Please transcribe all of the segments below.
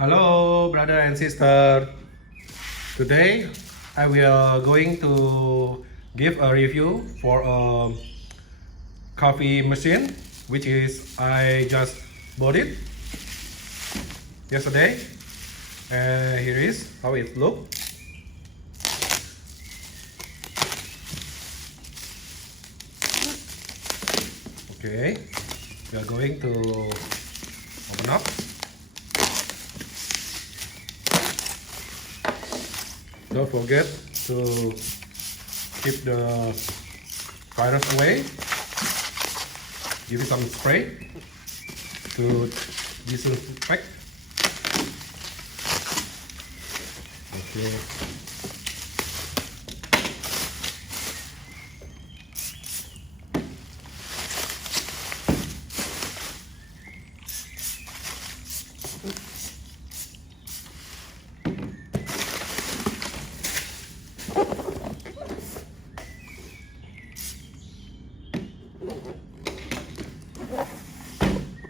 Hello, brother and sister. Today, I will going to give a review for a coffee machine, which is I just bought it yesterday. And here is how it looks. Okay, we are going to open up. Don't forget to keep the virus away. Give it some spray to disinfect. Okay.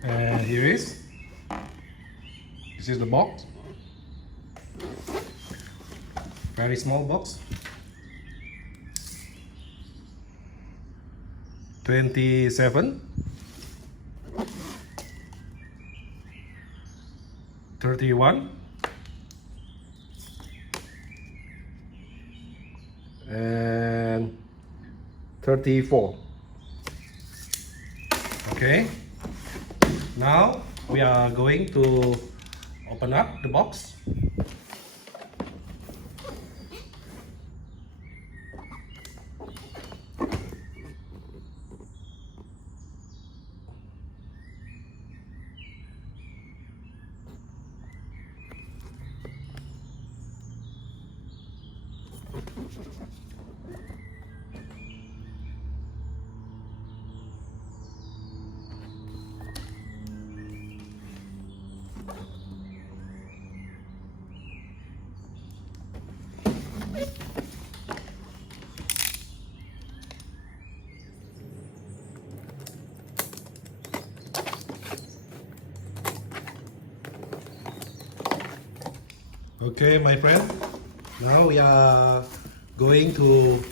And here is, this is the box, very small box, 27, 31, and 34. Okay. Now we are going to open up the box. Okay, my friend, now we are going to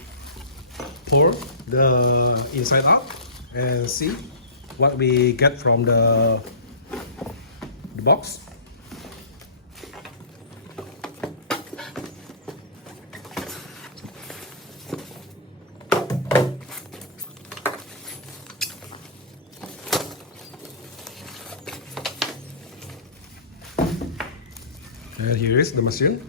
pour the inside out and see what we get from the box. And here is the machine.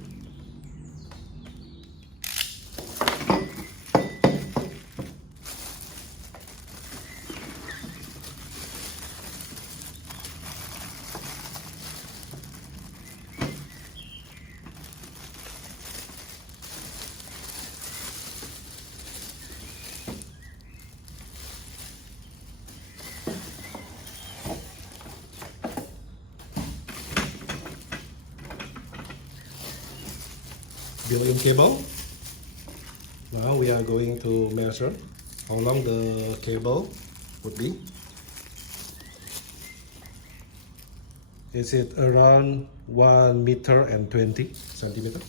Built-in cable. Now we are going to measure how long the cable would be. Is it around 1 meter and 20 centimeters?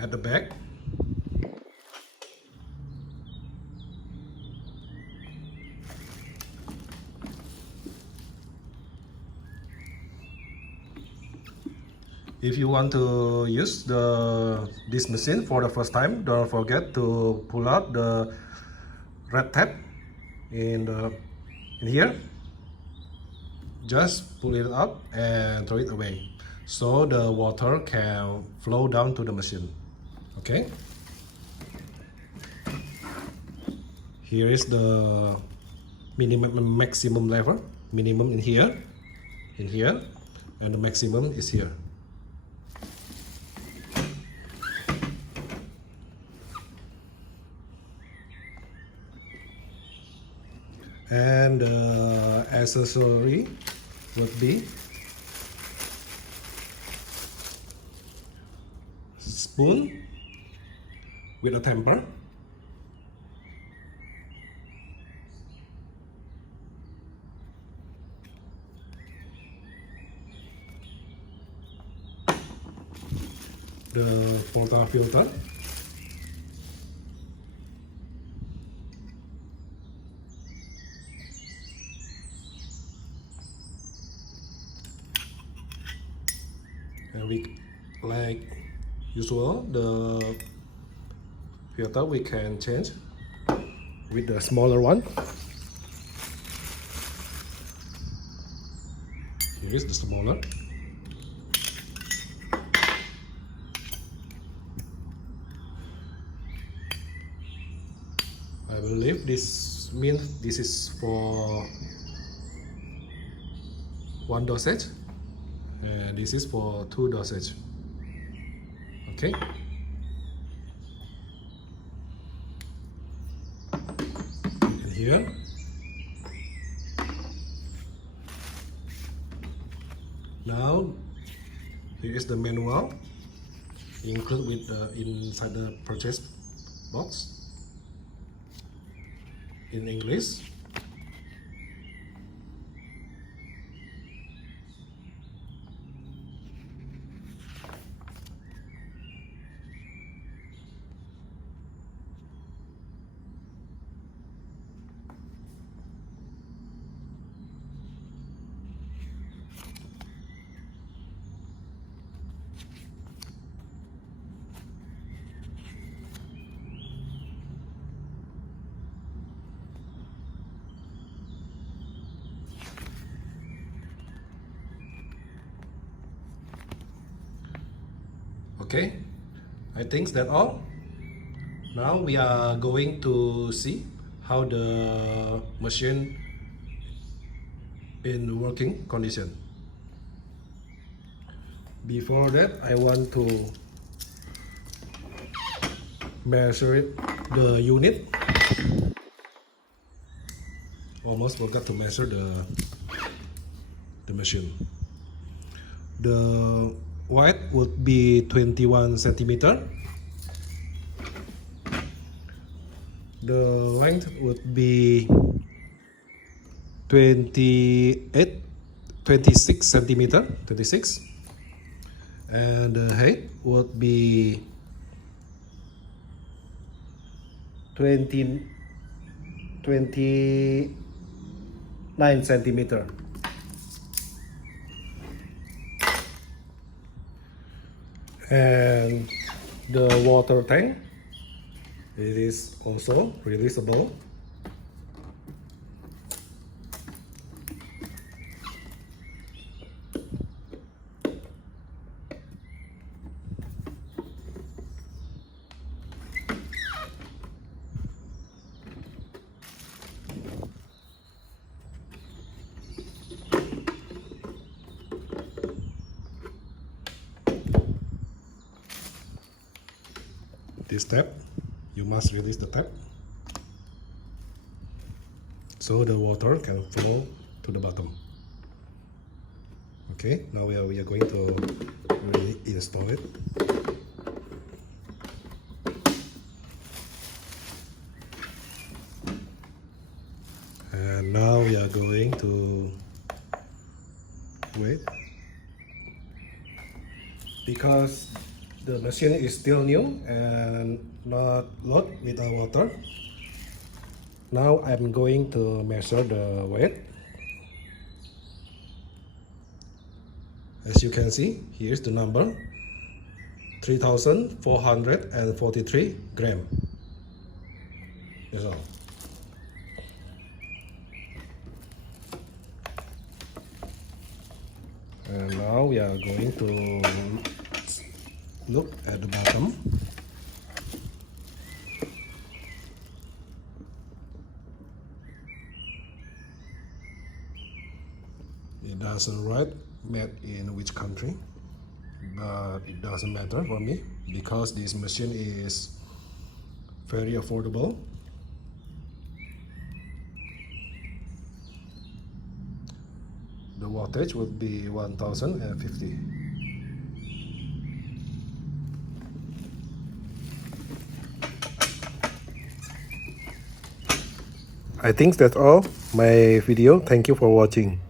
At the back, if you want to use this machine for the first time, don't forget to pull out the red tab in here. Just pull it out and throw it away, so the water can flow down to the machine. Okay. Here is the minimum and maximum level. Minimum in here, and the maximum is here. And the accessory would be spoon with a temper, the photo filter. And we, like usual, the filter we can change with the smaller one. Here is the smaller. I believe this means this is for one dosage, and this is for two dosage. Okay. And here, now here is the manual included with inside the purchase box in English. Okay, I think that's all. Now we are going to see how the machine in working condition. Before that, I want to measure the unit. Almost forgot to measure the machine. The weight would be 21 centimeter. The length would be 26 centimeter, 26, and the height would be 29 centimeter. And the water tank, it is also releasable. This tap, you must release the tap so the water can flow to the bottom. Okay, now we are going to really install it. And now we are going to wait, because the machine is still new and not loaded with the water. Now I'm going to measure the weight. As you can see, here's the number, 3,443 grams. That's all. And now we are going to look at the bottom. It doesn't write made in which country, but it doesn't matter for me because this machine is very affordable. The wattage would be 1050. I think that's all my video. Thank you for watching.